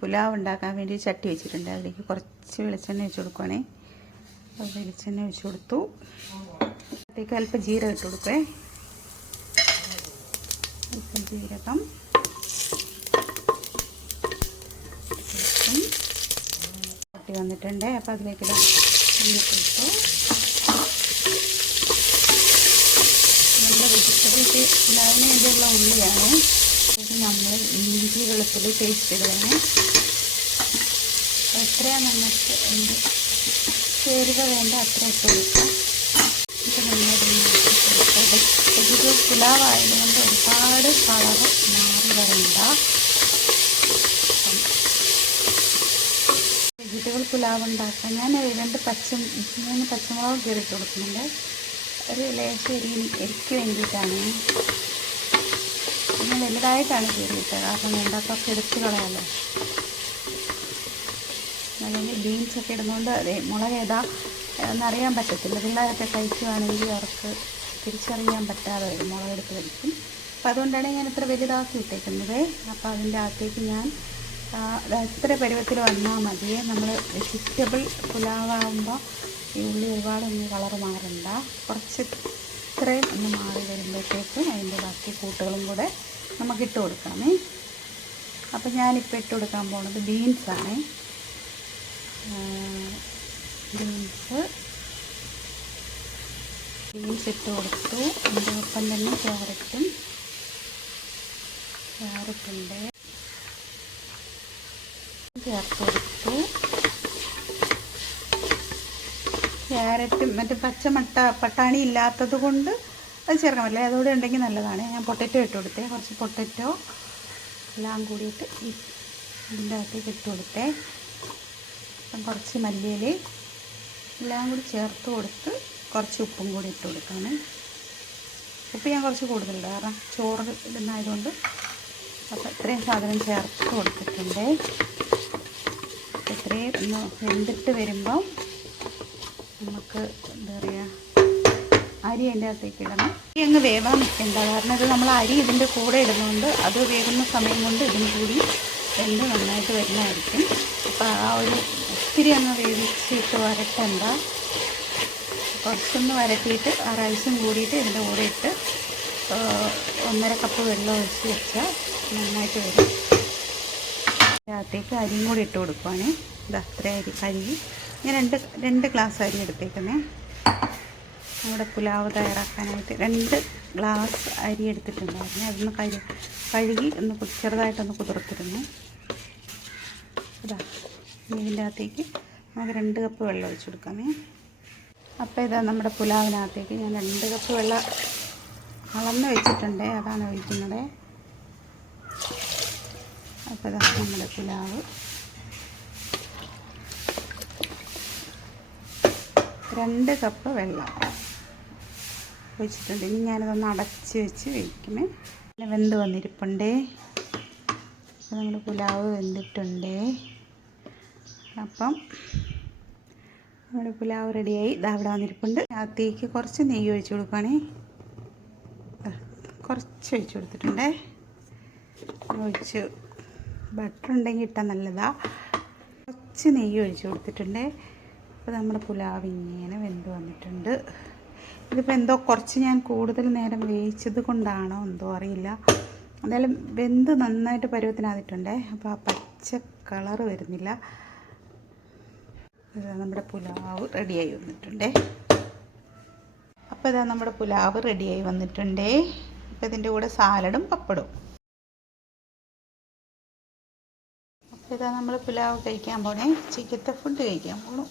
പുലാവ് ഉണ്ടാക്കാൻ വേണ്ടി ചട്ടി വെച്ചിട്ടുണ്ട്. അതിലേക്ക് കുറച്ച് വെളിച്ചെണ്ണ ഒഴിച്ച് കൊടുക്കുവാണേ. അത് വെളിച്ചെണ്ണ ഒഴിച്ച് കൊടുത്തു. അതിലേക്ക് അല്പം ജീരകം ഇട്ട് കൊടുക്കുവേ. അല്പം ജീരകം പൊട്ടി വന്നിട്ടുണ്ട്. അപ്പോൾ അതിലേക്ക് കൊടുത്തു. നല്ല വെജിറ്റബിൾസ് പുലാവിന് വേണ്ടിയുള്ള ഉള്ളിയാണ്. ഇത് നമ്മൾ ഇഞ്ചി വെളുത്തുള്ളി പേസ്റ്റ് ഇടുകയാണ്. എത്രയാണ് നമുക്ക് ചേരുവ വേണ്ട അത്ര ഇട്ട് കൊടുക്കാം. ഇത് വെജിറ്റബിൾ പുലാവായതുകൊണ്ട് ഒരുപാട് കളർ മാറി വരണ്ട. വെജിറ്റബിൾ പുലാവ് ഉണ്ടാക്കാൻ ഞാൻ 3 പച്ചമുളക് കീറിട്ട് കൊടുക്കുന്നുണ്ട്. ഒരു ലേശം എരിക്ക് വേണ്ടിയിട്ടാണ്. ഞാൻ വലുതായിട്ടാണ് കീറിയിട്ടത്, കാരണം വേണ്ടാത്തൊക്കെ എടുത്ത് കളയാമല്ലോ. അല്ലെങ്കിൽ ബീൻസൊക്കെ ഇടുന്നതുകൊണ്ട് അതെ മുളക് ഏതാ എന്നറിയാൻ പറ്റത്തില്ല. പിള്ളേരൊക്കെ കഴിക്കുവാണെങ്കിൽ അവർക്ക് തിരിച്ചറിയാൻ പറ്റാതെ വരും, മുളകെടുത്ത് കഴിക്കും. അപ്പോൾ അതുകൊണ്ടാണ് ഞാൻ ഇത്ര വലുതാക്കി ഇട്ടേക്കുന്നത്. അപ്പോൾ അതിൻ്റെ അകത്തേക്ക് ഞാൻ ഇത്ര പരുവത്തിൽ വന്നാൽ മതിയേ. നമ്മൾ വെജിറ്റബിൾ പുലാവാകുമ്പോൾ ഈ ഉള്ളി ഒരുപാടൊന്നും കളർ മാറണ്ട. കുറച്ച് ഇത്രയും ഒന്ന് മാറി വരുമ്പോഴത്തേക്ക് അതിൻ്റെ ബാക്കി കൂട്ടുകളും കൂടെ നമുക്കിട്ട് കൊടുക്കാമേ. അപ്പോൾ ഞാനിപ്പോൾ ഇട്ട് കൊടുക്കാൻ പോകുന്നത് ബീൻസാണ്. ബീൻസ് ഇട്ട് കൊടുത്തു. അതിൻ്റെ ഒപ്പം തന്നെ ക്യാരറ്റുണ്ട്. ചേർത്ത് കൊടുത്തു. ക്യാരറ്റും മറ്റേ പട്ടാണി ഇല്ലാത്തത് കൊണ്ട് അത് ചേർക്കാൻ പറ്റില്ല. അതുകൂടെ ഉണ്ടെങ്കിൽ നല്ലതാണ്. ഞാൻ പൊട്ടറ്റോ ഇട്ട് കൊടുത്തേ. കുറച്ച് പൊട്ടറ്റോ എല്ലാം കൂടിയിട്ട് ഇതിൻ്റെ അകത്തേക്ക് ഇട്ട് കൊടുത്തേ. കുറച്ച് മല്ലിയില എല്ലാം കൂടി ചേർത്ത് കൊടുത്ത് കുറച്ച് ഉപ്പും കൂടി ഇട്ട് കൊടുക്കാണ്. ഉപ്പ് ഞാൻ കുറച്ച് കൂടുതലുണ്ട്, കാരണം ചോറ് ഇടുന്നതായതുകൊണ്ട്. അപ്പോൾ ഇത്രയും സാധനം ചേർത്ത് കൊടുത്തിട്ടുണ്ട്. ഇത്രയും ഒന്ന് വെന്തിട്ട് വരുമ്പം നമുക്ക് എന്താ പറയുക, അരി അതിൻ്റെ അകത്തേക്ക് ഇടണം. അരി അങ്ങ് വേവാൻ നിൽക്കേണ്ട, കാരണം ഇത് നമ്മൾ അരി ഇതിൻ്റെ കൂടെ ഇടുന്നതുകൊണ്ട് അത് വേകുന്ന സമയം കൊണ്ട് ഇതിന് കൂടി വെന്ത് നന്നായിട്ട് വരുന്നതായിരിക്കും. അപ്പോൾ ആ ഒരു ഒത്തിരി അങ്ങ് വേവിച്ചിട്ട് വരട്ടണ്ട. കുറച്ചൊന്ന് വരട്ടിയിട്ട് ആ റൈസും കൂടിയിട്ട് ഇതിൻ്റെ കൂടെ ഇട്ട് 1.5 കപ്പ് വെള്ളം ഒഴിച്ച് വെച്ചാൽ നന്നായിട്ട് വരും. അതിനകത്തേക്ക് അരിയും കൂടി ഇട്ട് കൊടുക്കുവാണ്. ഇത് അത്ര അരി ഞാൻ 2 ഗ്ലാസ് അരി എടുത്തേക്കുന്നേ. നമ്മുടെ പുലാവ് തയ്യാറാക്കാനായിട്ട് 2 ഗ്ലാസ് അരി എടുത്തിട്ടുണ്ടായിരുന്നു. അതൊന്ന് കഴുകി ഒന്ന് ചെറുതായിട്ടൊന്ന് കുതിർത്തിരുന്നു. ഇതാ ഇതിൻ്റെ അകത്തേക്ക് നമുക്ക് 2 കപ്പ് വെള്ളം ഒഴിച്ച് കൊടുക്കാമേ. അപ്പോൾ ഇതാ നമ്മുടെ പുലാവിനകത്തേക്ക് ഞാൻ 2 കപ്പ് വെള്ളം അളന്ന് വെച്ചിട്ടുണ്ട്, അതാണ് ഒഴിക്കുന്നത്. അപ്പോൾ ഇതാ നമ്മുടെ പുലാവ് 2 കപ്പ് വെള്ളം ഒഴിച്ചിട്ടുണ്ട്. ഇനി ഞാനതൊന്ന് അടച്ച് വെച്ച് വേവിക്കുമേ. വെന്ത് വന്നിരിപ്പുണ്ടേ. അപ്പോൾ നമ്മുടെ പുലാവ് വെന്തിട്ടുണ്ട്. അപ്പം നമ്മുടെ പുലാവ് റെഡിയായി. ഇതാ അവിടെ വന്നിരിപ്പുണ്ട്. അതിലേക്ക് കുറച്ച് നെയ്യ് ഒഴിച്ച് കൊടുക്കുകയാണേ. കുറച്ച് ഒഴിച്ച് കൊടുത്തിട്ടുണ്ടേ. ഒഴിച്ച് ബട്ടർ ഉണ്ടെങ്കിൽ ഇട്ടാൽ നല്ലതാണ്. കുറച്ച് നെയ്യ് ഒഴിച്ച് കൊടുത്തിട്ടുണ്ട്. അപ്പോൾ നമ്മുടെ പുലാവ് ഇങ്ങനെ വെന്ത് വന്നിട്ടുണ്ട്. ഇതിപ്പോൾ എന്തോ കുറച്ച് ഞാൻ കൂടുതൽ നേരം വേവിച്ചത് കൊണ്ടാണോ എന്തോ അറിയില്ല. എന്തായാലും വെന്ത് നന്നായിട്ട് പരുവത്തിനാതിട്ടുണ്ടേ. അപ്പോൾ ആ പച്ച കളറ് വരുന്നില്ല. നമ്മുടെ പുലാവ് റെഡിയായി വന്നിട്ടുണ്ടേ. അപ്പോൾ ഇതാ നമ്മുടെ പുലാവ് റെഡിയായി വന്നിട്ടുണ്ടേ. അപ്പോൾ ഇതിൻ്റെ കൂടെ സാലഡും പപ്പടവും. അപ്പോൾ ഇതാ നമ്മൾ പുലാവ് കഴിക്കാൻ പോണേ. ചിക്കത്തെ ഫുഡ് കഴിക്കാൻ പോകണം.